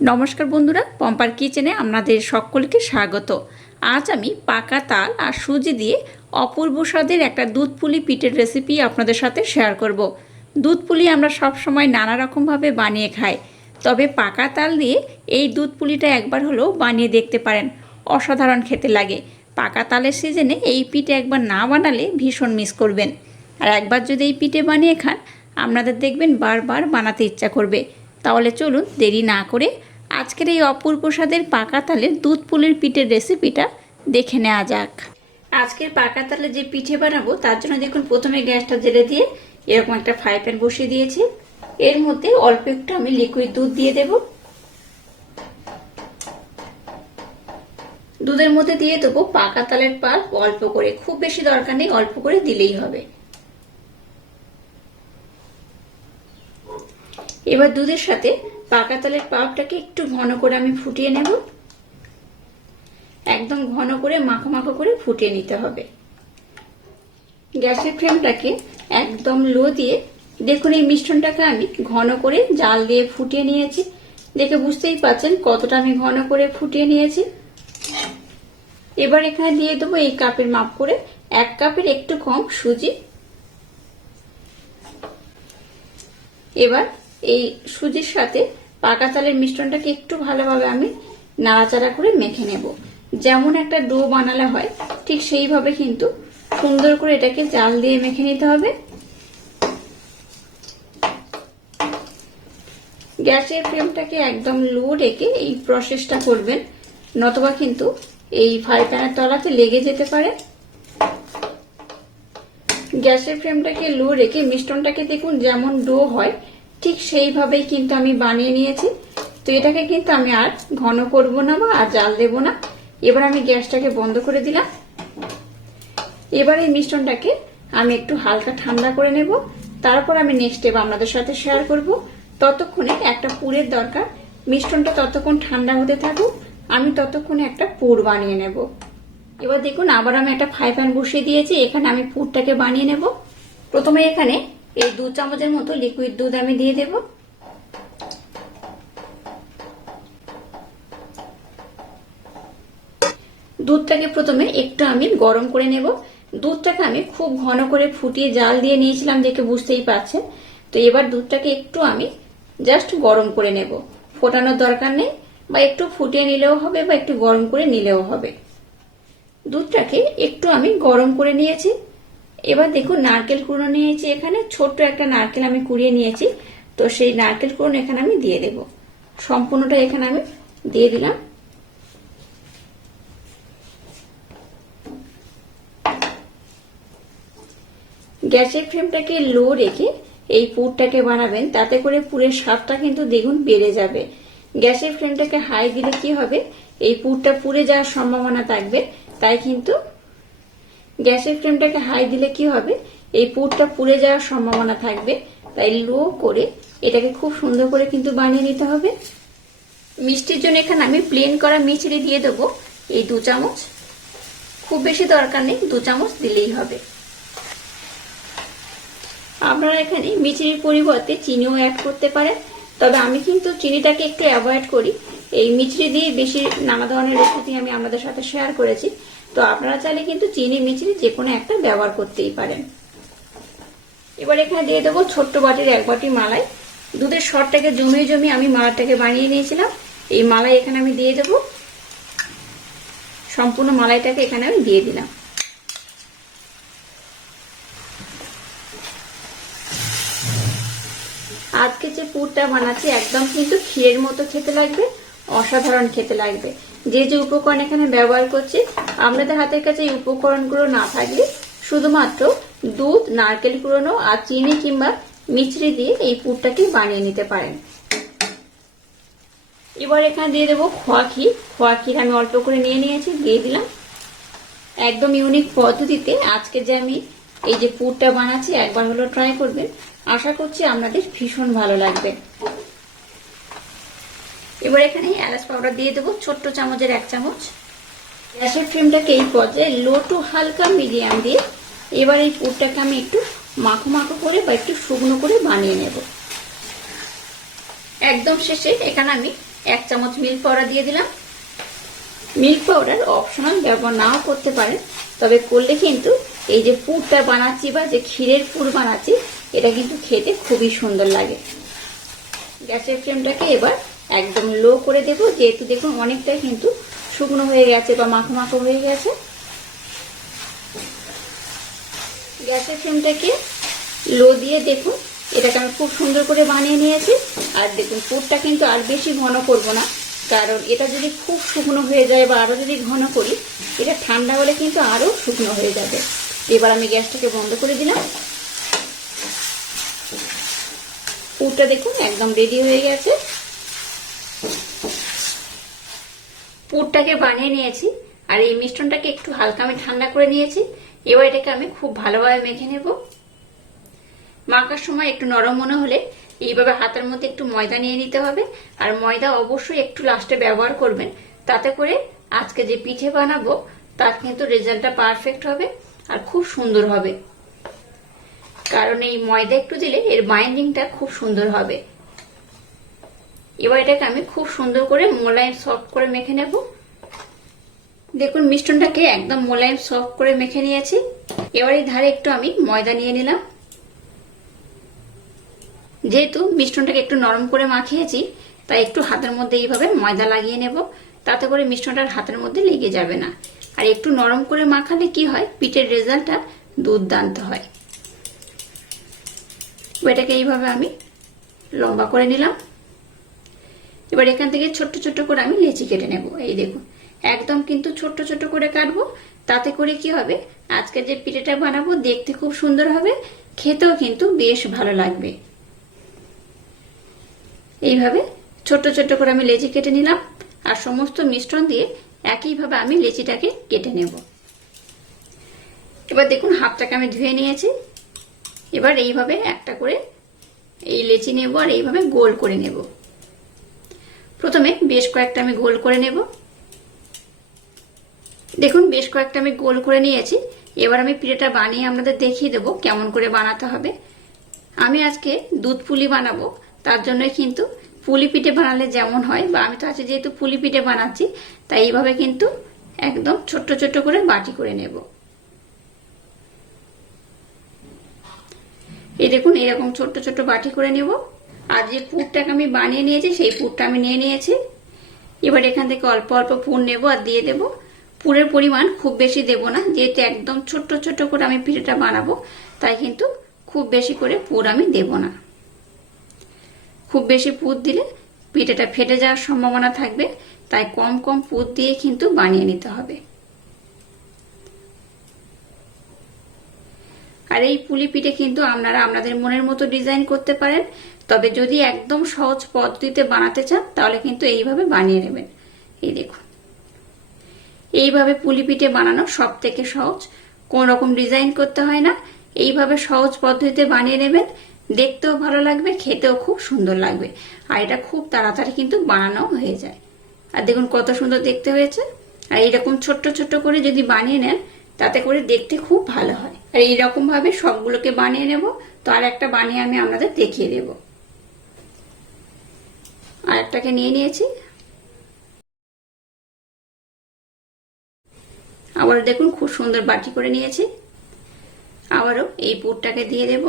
নমস্কার বন্ধুরা, পম্পার কিচেনে আপনাদের সকলকে স্বাগত। আজ আমি পাকা তাল আর সুজি দিয়ে অপূর্ব স্বাদের একটা দুধ পুলি পিঠের রেসিপি আপনাদের সাথে শেয়ার করব। দুধ পুলি আমরা সব সময় নানা রকমভাবে বানিয়ে খাই, তবে পাকা তাল দিয়ে এই দুধ পুলিটা একবার হলেও বানিয়ে দেখতে পারেন, অসাধারণ খেতে লাগে। পাকা তালের সিজনে এই পিঠে একবার না বানালে ভীষণ মিস করবেন, আর একবার যদি এই পিঠে বানিয়ে খান আপনাদের দেখবেন বারবার বানাতে ইচ্ছা করবে। তাহলে চলুন দেরি না করে আজকের এই অপূর্ব স্বাদের পাকা তালের দুধ পুলির পিঠের রেসিপিটা দেখে নেওয়া যাক। আজকের পাকা তালের যে পিঠে বানাবো তার জন্য দেখুন প্রথমে গ্যাসটা জ্বেলে দিয়ে এরকম একটা ফ্রাই প্যান বসিয়ে দিয়েছি। এর মধ্যে অল্প একটু আমি লিকুইড দুধ দিয়ে দেব। দুধের মধ্যে দিয়ে দেবো পাকা তালের পাল্প অল্প করে, খুব বেশি দরকার নেই, অল্প করে দিলেই হবে। এবার দুধের সাথে পাকা তালের পাল্পটাকে একটু ঘন করে আমি ফুটিয়ে নেব। একদম ঘন করে মাখো মাখো করে ফুটিয়ে নিতে হবে। গ্যাসের ফ্লেমটাকে একদম লো দিয়ে দেখুন এই মিশ্রণটাকে আমি ঘন করে জাল দিয়ে ফুটিয়ে নিয়েছি। দেখে বুঝতেই পারছেন কতটা আমি ঘন করে ফুটিয়ে নিয়েছি। এবার এখানে দিয়ে দেবো এই কাপের মাপ করে 1 কাপের একটু কম সুজি। এবার এই সুজির সাথে পাকা তালের মিশ্রণটাকে একটু ভালোভাবে আমি নাড়াচাড়া করে মেখে নেব। যেমন একটা ডো বানালে হয় ঠিক সেইভাবে কিন্তু সুন্দর করে এটাকে জাল দিয়ে মেখে নিতে হবে। গ্যাসের ফ্লেমটাকে একদম লো রেখে এই প্রসেসটা করবেন, নতুবা কিন্তু এই ফ্রাই প্যানের তলাতে লেগে যেতে পারে। গ্যাসের ফ্লেমটাকে লো রেখে মিশ্রণটাকে দেখুন যেমন ডো হয় ঠিক সেইভাবেই কিন্তু আমি বানিয়ে নিয়েছি। তো এটাকে কিন্তু আমি আর ঘন করব না বা আর জাল দেব না। এবার আমি গ্যাসটাকে বন্ধ করে দিলাম। এবার এই মিশ্রণটাকে আমি একটু হালকা ঠান্ডা করে নেব, তারপর আমি নেক্সট স্টেপ আপনাদের সাথে শেয়ার করব। ততক্ষণে একটা পুরের দরকার, মিশ্রণটা ততক্ষণ ঠান্ডা হতে থাকুক, আমি ততক্ষণে একটা পুর বানিয়ে নেব। এবার দেখুন আবার আমি একটা ফ্রাই প্যান বসিয়ে দিয়েছি, এখানে আমি পুরটাকে বানিয়ে নেব। প্রথমে এখানে এই 2 চামচের মতো লিকুইড দুধ আমি দিয়ে দেব। দুধটাকে প্রথমে একটু আমি গরম করে নেব। দুধটাকে আমি খুব ঘন করে ফুটিয়ে জাল দিয়ে নিয়েছিলাম, দেখে বুঝতেই পারছেন। তো এবার দুধটাকে একটু আমি জাস্ট গরম করে নেব, ফোটানোর দরকার নেই, বা একটু ফুটিয়ে নিলেও হবে বা একটু গরম করে নিলেও হবে। দুধটাকে একটু আমি গরম করে নিয়েছি। এবার দেখুন নারকেল কুড়ো নিয়েছি, এখানে ছোট্ট একটা নারকেল আমি কুড়িয়ে নিয়েছি। তো সেই নারকেল কুড়ো এখানে আমি দিয়ে দেব, সম্পূর্ণটা এখানে আমি দিয়ে দিলাম। গ্যাসের ফ্লেমটাকে লো রেখে এই পুরটাকে বানাবেন, তাতে করে পুরের স্বাদটা কিন্তু দ্বিগুণ বেড়ে যাবে। গ্যাসের ফ্লেমটাকে হাই দিলে কি হবে, এই পুরটা পুড়ে যাওয়ার সম্ভাবনা থাকবে। তাই কিন্তু গ্যাসের ফ্লেমটাকে হাই দিলে কি হবে, এই পুরটা পুড়ে যাওয়ার সম্ভাবনা থাকবে। তাই লো করে এটাকে খুব সুন্দর করে কিন্তু বানিয়ে নিতে হবে। মিষ্টির জন্য এখানে আমি প্লেন করা মিছরি দিয়ে দেবো এই 2 চামচ, খুব বেশি দরকার নেই, 2 চামচ দিলেই হবে। আপনারা এখানে মিছরির পরিবর্তে চিনিও অ্যাড করতে পারেন, তবে আমি কিন্তু চিনিটাকে একটু অ্যাভয়েড করি। এই মিছরি দিয়ে বেশি নানা ধরনের রেসিপি আমি আপনাদের সাথে শেয়ার করেছি। তো আপনারা চাইলে কিন্তু চিনি মিছরি যে কোনো একটা ব্যবহার করতেই পারেন। এবার এখানে দিয়ে দেবো ছোট্ট বাটির 1 বাটি মালাই। দুধের সরটাকে জমিয়ে জমিয়ে আমি মালাইটাকে বানিয়ে নিয়েছিলাম, এই মালাই এখানে আমি দিয়ে দেবো। সম্পূর্ণ মালাইটাকে এখানে আমি দিয়ে দিলাম। আজকে যে পুরটা বানাচ্ছি একদম কিন্তু ক্ষীরের মতো খেতে লাগবে, অসাধারণ খেতে লাগবে। যে যে উপকরণ এখানে ব্যবহার করছি, আপনাদের হাতের কাছে এই উপকরণগুলো না থাকলে শুধুমাত্র দুধ, নারকেল কুড়ানো আর চিনি কিংবা মিছরি দিয়ে এই পুরটাকে বানিয়ে নিতে পারেন। এবার এখানে দিয়ে দেবো খোয়া ক্ষীর। খোয়া ক্ষীর আমি অল্প করে নিয়ে নিয়েছি, দিয়ে দিলাম। একদম ইউনিক পদ্ধতিতে আজকে যে আমি এই যে পুরটা বানাচ্ছি, একবার হলো ট্রাই করবেন, আশা করছি আপনাদের ভীষণ ভালো লাগবে। এবার এখানে এলাচ পাউডার দিয়ে দেবো ছোট্ট চামচের 1 চামচ। গ্যাসের ফ্লেমটাকে এই পর্যায়ে লো টু হালকা মিডিয়াম দিয়ে এবার এই পুরটাকে আমি একটু মাখো মাখো করে বা একটু শুকনো করে বানিয়ে নেব। একদম শেষে এখানে আমি 1 চামচ মিল্ক পাউডার দিয়ে দিলাম। মিল্ক পাউডার অপশনাল, ব্যবহার নাও করতে পারেন, তবে করলে কিন্তু এই যে পুরটা বানাচ্ছি বা যে ক্ষীরের পুর বানাচ্ছি এটা কিন্তু খেতে খুবই সুন্দর লাগে। গ্যাসের ফ্লেমটাকে এবার একদম লো করে দেবো, যেহেতু দেখুন অনেকটাই কিন্তু শুকনো হয়ে গেছে বা মাখো মাখো হয়ে গেছে। গ্যাসের ফ্লেমটাকে লো দিয়ে দেখুন এটাকে আমি খুব সুন্দর করে বানিয়ে নিয়েছি। আর দেখুন পুরটা কিন্তু আর বেশি ঘন করব না, কারণ এটা যদি খুব শুকনো হয়ে যায় বা আরও যদি ঘন করি এটা ঠান্ডা হলে কিন্তু আরও শুকনো হয়ে যাবে। এবার আমি গ্যাসটাকে বন্ধ করে দিলাম। পুরটা দেখুন একদম রেডি হয়ে গেছে। পুরটাকে বানিয়ে নিয়েছি আর এই মিশ্রণটাকে একটু হালকা আমি ঠান্ডা করে নিয়েছি। এবার এটাকে আমি খুব ভালোভাবে মেখে নেব। মাখার সময় একটু নরম মনে হলে এইভাবে হাতের মধ্যে একটু ময়দা নিয়ে নিতে হবে। আর ময়দা অবশ্যই একটু লাস্টে ব্যবহার করবেন, তাতে করে আজকে যে পিঠে বানাবো তার কিন্তু রেজাল্টটা পারফেক্ট হবে আর খুব সুন্দর হবে। কারণ এই ময়দা একটু দিলে এর বাইন্ডিংটা খুব সুন্দর হবে। এবার এটাকে আমি খুব সুন্দর করে মোলায়েম সফট করে মেখে নেব। দেখুন মিশ্রণটাকে একদম মোলায়েম সফট করে মেখে নিয়েছি। এবার এই ধারে একটু আমি ময়দা নিয়ে নিলাম। যেহেতু মিশ্রণটাকে একটু নরম করে মাখিয়েছি তাই একটু হাতের মধ্যে এইভাবে ময়দা লাগিয়ে নেব, তাতে করে মিশ্রণটার হাতের মধ্যে লেগে যাবে না। আর একটু নরম করে মাখালে কি হয়, পিঠের রেজাল্টটা দুর্দান্ত হয়। এটাকে এইভাবে আমি লম্বা করে নিলাম। এবার এখান থেকে ছোট্ট ছোট্ট করে আমি লেচি কেটে নেব। এই দেখুন একদম কিন্তু ছোট্ট ছোট্ট করে কাটবো, তাতে করে কি হবে আজকে যে পিঠেটা বানাবো দেখতে খুব সুন্দর হবে, খেতেও কিন্তু বেশ ভালো লাগবে। এইভাবে ছোট্ট ছোট্ট করে আমি লেচি কেটে নিলাম আর সমস্ত মিশ্রণ দিয়ে একইভাবে আমি লেচিটাকে কেটে নেব। এবার দেখুন হাতটাকে আমি ধুয়ে নিয়েছি। এবার এইভাবে একটা করে এই লেচি নেব আর এইভাবে গোল করে নেব। প্রথমে বেশ কয়েকটা আমি গোল করে নেব। দেখুন বেশ কয়েকটা আমি গোল করে নিয়েছি। এবার আমি পিঠেটা বানিয়ে আপনাদের দেখিয়ে দেবো কেমন করে বানাতে হবে। আমি আজকে দুধ পুলি বানাবো, তার জন্য কিন্তু পুলি পিঠে বানালে যেমন হয়, বা আমি তো আজকে যেহেতু পুলি পিঠে বানাচ্ছি তাই এইভাবে কিন্তু একদম ছোট্ট ছোট্ট করে বাটি করে নেব। এই দেখুন এরকম ছোট্ট ছোট্ট বাটি করে নেব। আর যে পুরটাকে আমি বানিয়ে নিয়েছি সেই পুরটা আমি নিয়ে নিয়েছি। এবার এখান থেকে অল্প অল্প পুর নেব আর দিয়ে দেব। পুরের পরিমাণ খুব বেশি দেব না, যেহেতু একদম ছোট্ট ছোট্ট করে আমি পিঠেটা বানাবো তাই কিন্তু খুব বেশি করে পুর আমি দেব না। খুব বেশি পুর দিলে পিঠেটা ফেটে যাওয়ার সম্ভাবনা থাকবে, তাই কম কম পুর দিয়ে কিন্তু বানিয়ে নিতে হবে। আর এই পুলি পিঠে কিন্তু আপনারা আপনাদের মনের মতো ডিজাইন করতে পারেন, তবে যদি একদম সহজ পদ্ধতিতে বানাতে চান তাহলে কিন্তু এইভাবে বানিয়ে নেবেন। এই দেখুন এইভাবে পুলি পিঠে বানানো সব থেকে সহজ, কোন রকম ডিজাইন করতে হয় না। এইভাবে সহজ পদ্ধতিতে বানিয়ে নেবেন, দেখতেও ভালো লাগবে, খেতেও খুব সুন্দর লাগবে। আর এটা খুব তাড়াতাড়ি কিন্তু বানানো হয়ে যায়। আর দেখুন কত সুন্দর দেখতে হয়েছে। আর এইরকম ছোট্ট ছোট্ট করে যদি বানিয়ে নেন তাতে করে দেখতে খুব ভালো হয়। আর এইরকম ভাবে সবগুলোকে বানিয়ে নেব। তো আর একটা বানিয়ে আমি আপনাদের দেখিয়ে দেব। আর একটাকে নিয়ে নিয়েছি। আবারও দেখুন খুব সুন্দর বাটি করে নিয়েছি। আবারও এই পুরটাকে দিয়ে দেব।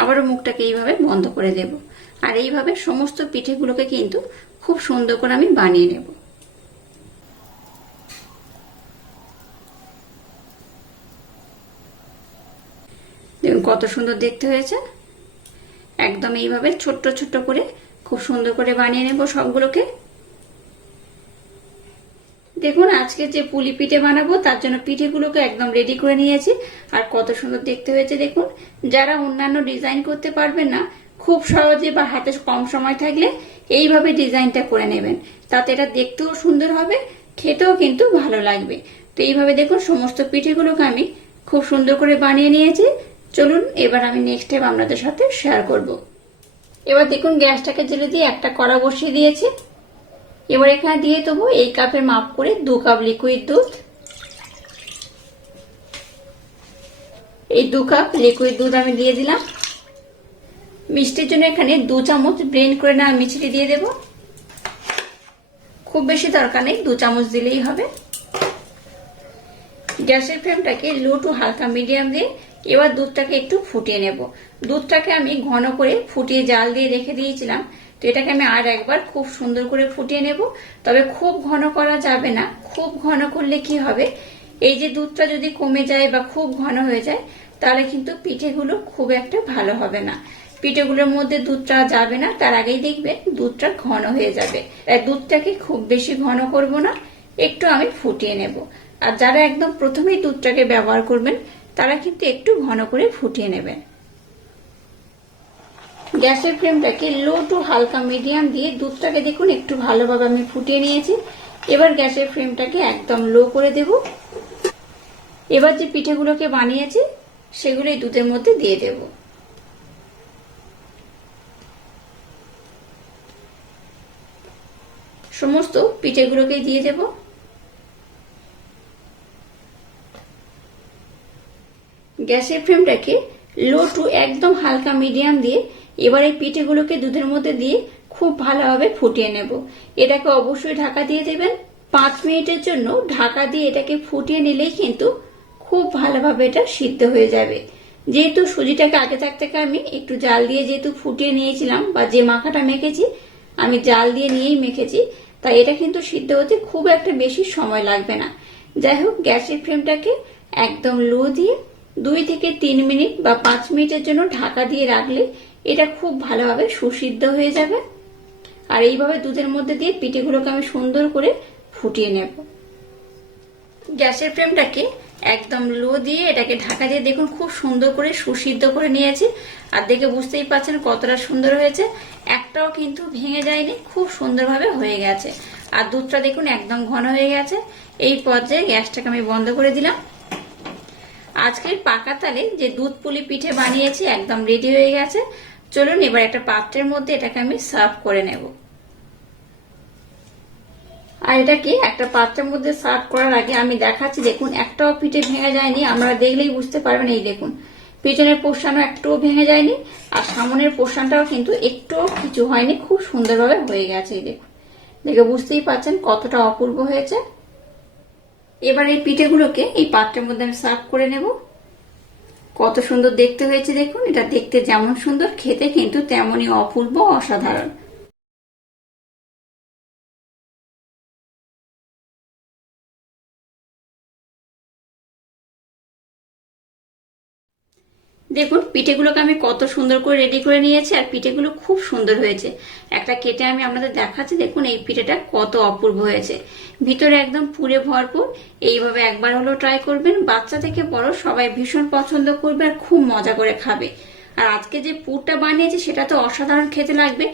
আবারও মুখটাকে এইভাবে বন্ধ করে দেব। আর এইভাবে সমস্ত পিঠেগুলোকে কিন্তু খুব সুন্দর করে আমি বানিয়ে নেব। দেখুন কত সুন্দর দেখতে হয়েছে। একদম এইভাবে ছোট্ট ছোট্ট করে খুব সুন্দর করে বানিয়ে নেব সবগুলোকে। দেখুন আজকে যে পুলি পিঠে বানাবো তার জন্য পিঠেগুলোকে একদম রেডি করে নিয়েছি। আর কত সুন্দর দেখতে হয়েছে দেখুন। যারা অন্যান্য ডিজাইন করতে পারবেন না, খুব সহজে বা হাতে কম সময় থাকলে এইভাবে ডিজাইনটা করে নেবেন, তাতে এটা দেখতেও সুন্দর হবে, খেতেও কিন্তু ভালো লাগবে। তো এইভাবে দেখুন সমস্ত পিঠেগুলোকে আমি খুব সুন্দর করে বানিয়ে নিয়েছি। চলুন এবার আমি নেক্সট স্টেপ আপনাদের সাথে শেয়ার করব। এবার দেখুন গ্যাসটাকে জ্বেলে দিয়ে একটা কড়া বসিয়ে দিয়েছি। এবার এখানে দিয়ে দেবো এই কাপের মাপ করে 2 কাপ লিকুইড দুধ। এই 2 কাপ লিকুইড দুধ আমি দিয়ে দিলাম। মিষ্টির জন্য এখানে 2 চামচ ব্লেন্ড করে নেওয়া মিষ্টি দিয়ে দেব। খুব বেশি দরকার নেই, 2 চামচ দিলেই হবে। গ্যাসের ফ্লেমটাকে লো টু হালকা মিডিয়াম দিয়ে এবার দুধটাকে একটু ফুটিয়ে নেব। দুধটাকে আমি ঘন করে ফুটিয়ে জাল দিয়ে রেখে দিয়েছিলাম, তো এটাকে আমি আর একবার খুব সুন্দর করে ফুটিয়ে নেব। তবে খুব ঘন করা যাবে না, খুব ঘন করলে কি হবে, এই যে দুধটা যদি কমে যায় বা খুব ঘন হয়ে যায় তাহলে কিন্তু পিঠেগুলো খুব একটা ভালো হবে না। পিঠেগুলোর মধ্যে দুধটা যাবে না, তার আগেই দেখবে দুধটা ঘন হয়ে যাবে। তাই দুধটাকে খুব বেশি ঘন করব না, একটু আমি ফুটিয়ে নেব। আর যারা একদম প্রথমেই দুধটাকে ব্যবহার করবেন তারা কিন্তু একটু ঘন করে ফুটিয়ে নেবেন। গ্যাসের ফ্লেমটাকে লো টু হালকা মিডিয়াম দিয়ে দুধটাকে দেখুন একটু ভালোভাবে আমি ফুটিয়ে নিয়েছি। এবার গ্যাসের ফ্লেমটাকে একদম লো করে দেব। এবার যে পিঠেগুলোকে বানিয়েছি সেগুলো এই দুধের মধ্যে দিয়ে দেব। সমস্ত পিঠেগুলোকে দিয়ে দেব। গ্যাসের ফ্লেমটাকে লো টু একদম হালকা মিডিয়াম দিয়ে এবার এই পিঠেগুলোকে দুধের মধ্যে দিয়ে খুব ভালোভাবে ফুটিয়ে নেব। এটাকে অবশ্যই ঢাকা দিয়ে দেবেন। 5 মিনিটের জন্য ঢাকা দিয়ে এটাকে ফুটিয়ে নিলেই কিন্তু খুব ভালোভাবে এটা সিদ্ধ হয়ে যাবে। যেহেতু সুজিটাকে আগে থাকতে আমি একটু জাল দিয়ে যেহেতু ফুটিয়ে নিয়েছিলাম, বা যে মাখাটা মেখেছি আমি জাল দিয়ে নিয়েই মেখেছি, তাই এটা কিন্তু সিদ্ধ হতে খুব একটা বেশি সময় লাগবে না। যাই হোক, গ্যাসের ফ্লেমটাকে একদম লো দিয়ে 2 থেকে 3 মিনিট বা 5 মিনিটের জন্য ঢাকা দিয়ে রাখলে এটা খুব ভালোভাবে সুসিদ্ধ হয়ে যাবে। আর এইভাবে দুধের মধ্যে দিয়ে পিঠেগুলোকে আমি সুন্দর করে ফুটিয়ে নেব। গ্যাসের ফ্লেমটাকে একদম লো দিয়ে এটাকে ঢাকা দিয়ে দেখুন খুব সুন্দর করে সুসিদ্ধ করে নিয়েছি। আর দেখে বুঝতেই পারছেন কতটা সুন্দর হয়েছে, একটাও কিন্তু ভেঙে যায়নি, খুব সুন্দরভাবে হয়ে গেছে। আর দুধটা দেখুন একদম ঘন হয়ে গেছে। এই পর্যায়ে গ্যাসটাকে আমি বন্ধ করে দিলাম। আজকের পাকা তালে যে দুধ পুলি পিঠে বানিয়েছি একদম রেডি হয়ে গেছে। চলুন এবার একটা পাত্রের মধ্যে এটাকে আমি সার্ভ করে নেব। আর এটাকে একটা পাত্রের মধ্যে সার্ভ করার আগে আমি দেখাচ্ছি, দেখুন একটাও পিঠে ভেঙে যায়নি। আপনারা দেখলেই বুঝতে পারবেন। এই দেখুন পিছনের পোর্শনও একটুও ভেঙে যায়নি, আর সামনের পোর্শনটাও কিন্তু একটুও কিছু হয়নি, খুব সুন্দরভাবে হয়ে গেছে। এই দেখুন, দেখে বুঝতেই পারছেন কতটা অপূর্ব হয়েছে। এবার এই পিঠেগুলোকে এই পাত্রের মধ্যে আমি সার্ভ করে নেব। কত সুন্দর দেখতে হয়েছে দেখুন। এটা দেখতে যেমন সুন্দর, খেতে কিন্তু তেমনই অপূর্ব, অসাধারণ। দেখুন পিঠেগুলোকে আমি কত সুন্দর করে রেডি করে নিয়েছি, আর পিঠেগুলো খুব সুন্দর হয়েছে। একটা কেটে আমি আপনাদের দেখাচ্ছি, দেখুন এই পিঠেটা কত অপূর্ব হয়েছে, ভিতরে একদম পুরে ভরপুর। এইভাবে একবার হলো ট্রাই করবেন, বাচ্চা থেকে বড় সবাই ভীষণ পছন্দ করবে আর খুব মজা করে খাবে। আর আজকে যে পুরটা বানিয়েছি সেটা তো অসাধারণ খেতে লাগবে।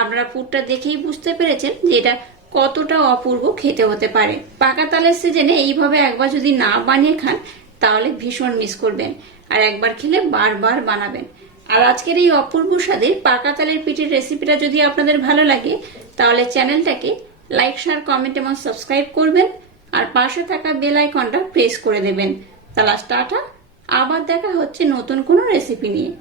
আপনারা পুরটা দেখেই বুঝতে পেরেছেন যে এটা কতটা অপূর্ব খেতে হতে পারে। পাকা তালের সিজনে এইভাবে একবার যদি না বানিয়ে খান তাহলে ভীষণ মিস করবেন, আর একবার খেলে বারবার বানাবেন। আর আজকের এই অপূর্ব স্বাদের পাকা তালের পিঠের রেসিপিটা যদি আপনাদের ভালো লাগে তাহলে চ্যানেলটাকে লাইক, শেয়ার, কমেন্ট এবং সাবস্ক্রাইব করবেন, আর পাশে থাকা বেল আইকনটা প্রেস করে দেবেন। তাহলে টাটা, আবার দেখা হচ্ছে নতুন কোনো রেসিপি নিয়ে।